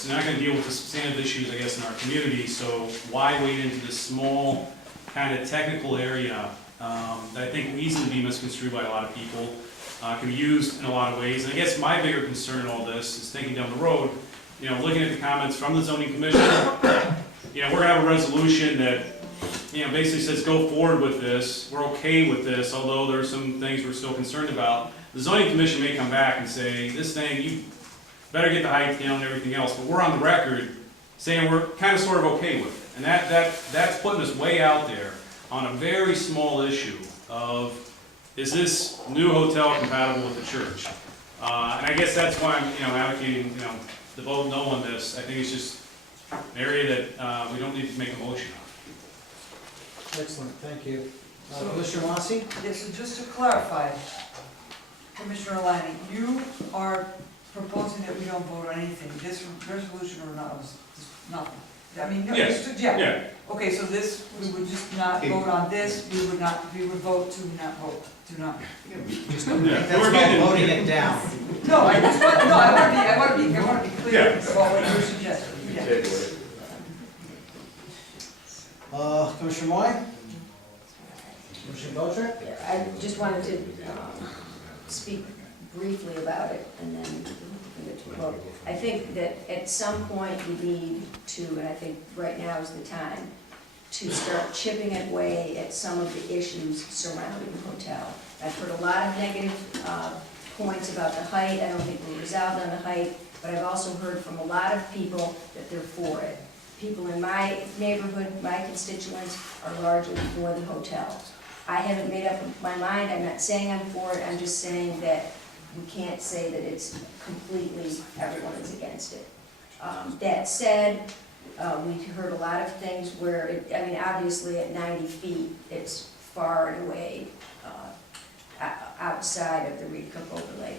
this. They're not going to deal with the substantive issues, I guess, in our community, so why wade into this small kind of technical area that I think will easily be misconstrued by a lot of people, can be used in a lot of ways. And I guess my bigger concern in all this is thinking down the road, looking at the comments from the zoning commission, we're going to have a resolution that, basically says go forward with this, we're okay with this, although there are some things we're still concerned about. The zoning commission may come back and say, this thing, you better get the height down and everything else, but we're on the record saying we're kind of sort of okay with it. And that's putting us way out there on a very small issue of, is this new hotel compatible with the church? And I guess that's why I'm, advocating, the vote no on this. I think it's just an area that we don't need to make a motion on. Excellent, thank you. Commissioner 1C? Yes, so just to clarify, Commissioner Alani, you are proposing that we don't vote on anything, this resolution or not, was nothing. I mean, no, Yes. yeah. Okay, so this, we would just not vote on this, we would vote to not vote, to not. Just Yeah. that's We're about getting- voting it down. No, I want to be clear Yeah. about what you're suggesting, yeah. Commissioner Moy? Commissioner Botrick? I just wanted to speak briefly about it and then we get to a vote. I think that at some point we need to, and I think right now is the time, to start chipping away at some of the issues surrounding the hotel. I've heard a lot of negative points about the height. I don't think we're resolved on the height, but I've also heard from a lot of people that they're for it. People in my neighborhood, my constituents, are largely for the hotel. I haven't made up my mind, I'm not saying I'm for it, I'm just saying that we can't say that it's completely, everyone is against it. That said, we heard a lot of things where, obviously at 90 feet, it's far and away outside of the Reed Cook overlay.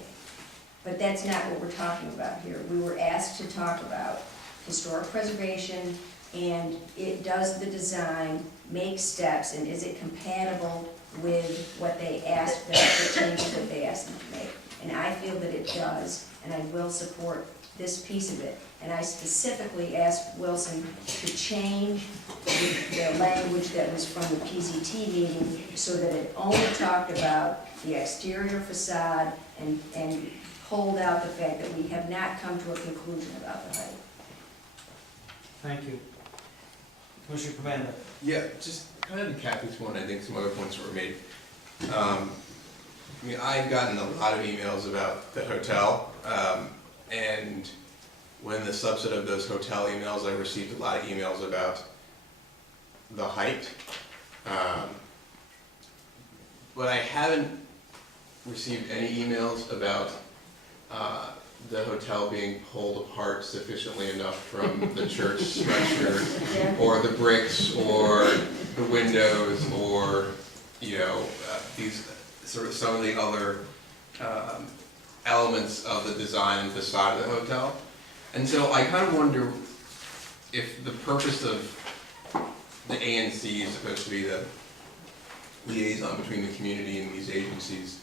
But that's not what we're talking about here. We were asked to talk about historic preservation, and does the design make steps, and is it compatible with what they asked, the changes that they asked them to make? And I feel that it does, and I will support this piece of it. And I specifically asked Wilson to change the language that was from the PZT meeting so that it only talked about the exterior facade and pulled out the fact that we have not come to a conclusion about the height. Thank you. Commissioner Commander? Yeah, just kind of to cap this one, I think some other points were made. I've gotten a lot of emails about the hotel, and when the subset of those hotel emails, I received a lot of emails about the height. But I haven't received any emails about the hotel being pulled apart sufficiently enough from the church structure, or the bricks, or the windows, or these sort of some of the other elements of the design and facade of the hotel. And so I kind of wonder if the purpose of the ANC is supposed to be the liaison between the community and these agencies,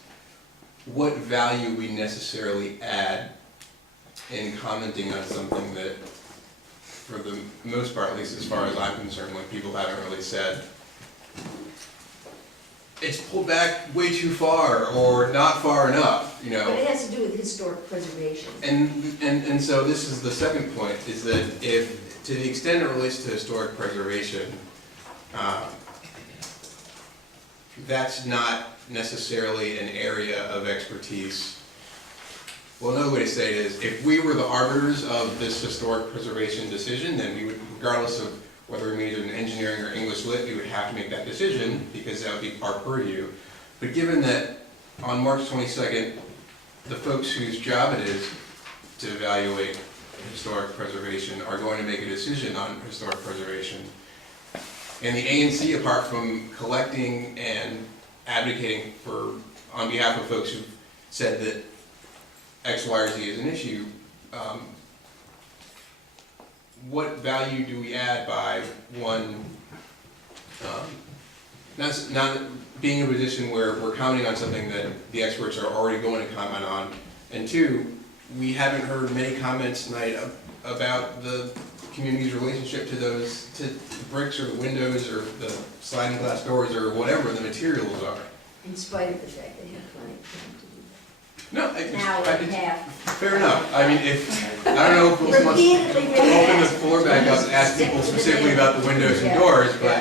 what value we necessarily add in commenting on something that, for the most part, at least as far as I'm concerned, when people haven't really said, it's pulled back way too far or not far enough, But it has to do with historic preservation. And so this is the second point, is that if, to the extent it relates to historic preservation, that's not necessarily an area of expertise. Well, another way to say it is, if we were the arbiters of this historic preservation decision, then we would, regardless of whether we majored in engineering or English lit, we would have to make that decision because that would be our purview. But given that on March 22nd, the folks whose job it is to evaluate historic preservation are going to make a decision on historic preservation, and the ANC, apart from collecting and advocating for, on behalf of folks who've said that X, Y, or Z is an issue, what value do we add by, one, not being in a position where we're commenting on something that the experts are already going to comment on, and two, we haven't heard many comments tonight about the community's relationship to those, to the bricks or the windows or the sliding glass doors or whatever the materials are. In spite of the fact they have plenty of time to do No, that. Now they have. fair enough. I mean, if, I don't know if we'll Repeatedly been open the asked. floor back up and ask people specifically about the windows and doors, but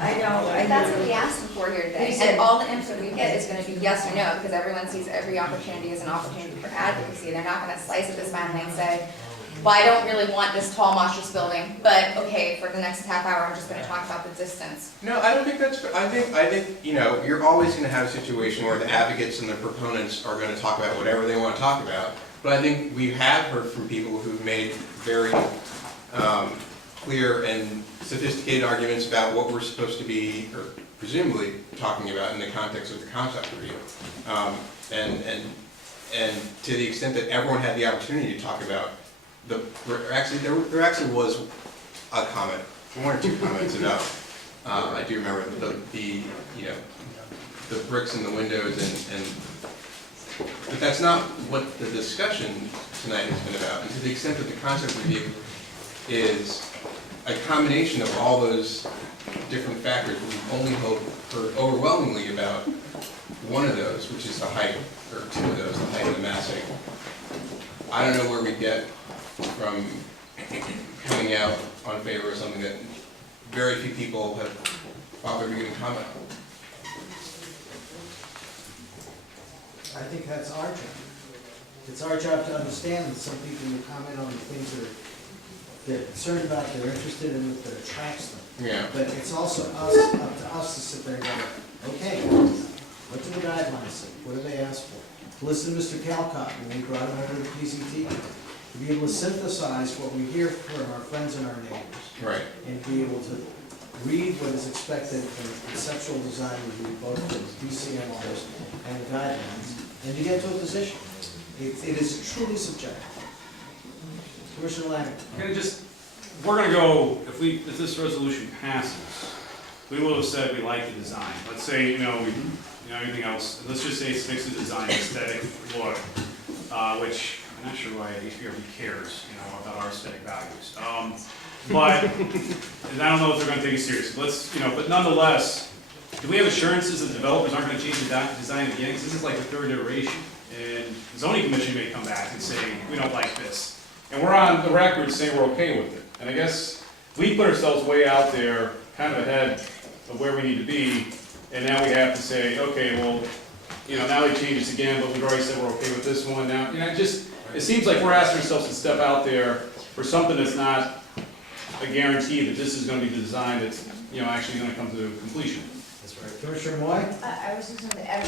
I know, I That's what know. we asked them for here today, We said- and all the input we get is gonna be yes or no, because everyone sees every opportunity as an opportunity for advocacy. They're not gonna slice it this finely and say, well, I don't really want this tall monstrous building, but okay, for the next half hour, I'm just gonna talk about the distance. no, I don't think that's, I think, you know, you're always gonna have a situation where the advocates and the proponents are gonna talk about whatever they wanna talk about. But I think we have heard from people who've made very, clear and sophisticated arguments about what we're supposed to be, or presumably, talking about in the context of the concept review. And to the extent that everyone had the opportunity to talk about there actually was a comment, one or two comments about, I do remember the you know, the bricks in the windows but that's not what the discussion tonight has been about. And to the extent that the concept review is a combination of all those different factors, we've only heard overwhelmingly about one of those, which is the height, or two of those, the height of the massing. I don't know where we get from coming out on favor of something that very few people have bothered to even comment on. I think that's our job. It's our job to understand that some people will comment on the things that they're concerned about, they're interested in, that attracts them. Yeah. But it's also up to us to sit there and go, okay, what do the guidelines say? What do they ask for? To listen to Mr. Calcott when we brought him over to the PCT, to be able to synthesize what we hear from our friends and our neighbors, Right. and be able to read what is expected from the conceptual design review, both the DCMRs and the guidelines, and to get to a position. It is truly subjective. Commissioner Lanning. We're gonna go, if this resolution passes, we will have said we like the design. Let's say, anything else, let's just say it sticks to design, aesthetic look, which I'm not sure why HPRB cares, about our aesthetic values. But, and I don't know if they're gonna take it seriously. But nonetheless, do we have assurances that developers aren't gonna change the design again? Because this is like the third iteration. And the zoning commission may come back and say, we don't like this. And we're on the record saying we're okay with it. And I guess we put ourselves way out there, kind of ahead of where we need to be. And now we have to say, okay, well, now they change this again, but we've already said we're okay with this one now. It seems like we're asking ourselves to step out there for something that's not a guarantee that this is gonna be the design that's, actually gonna come to completion. That's right. Commissioner Moy? I was just gonna add,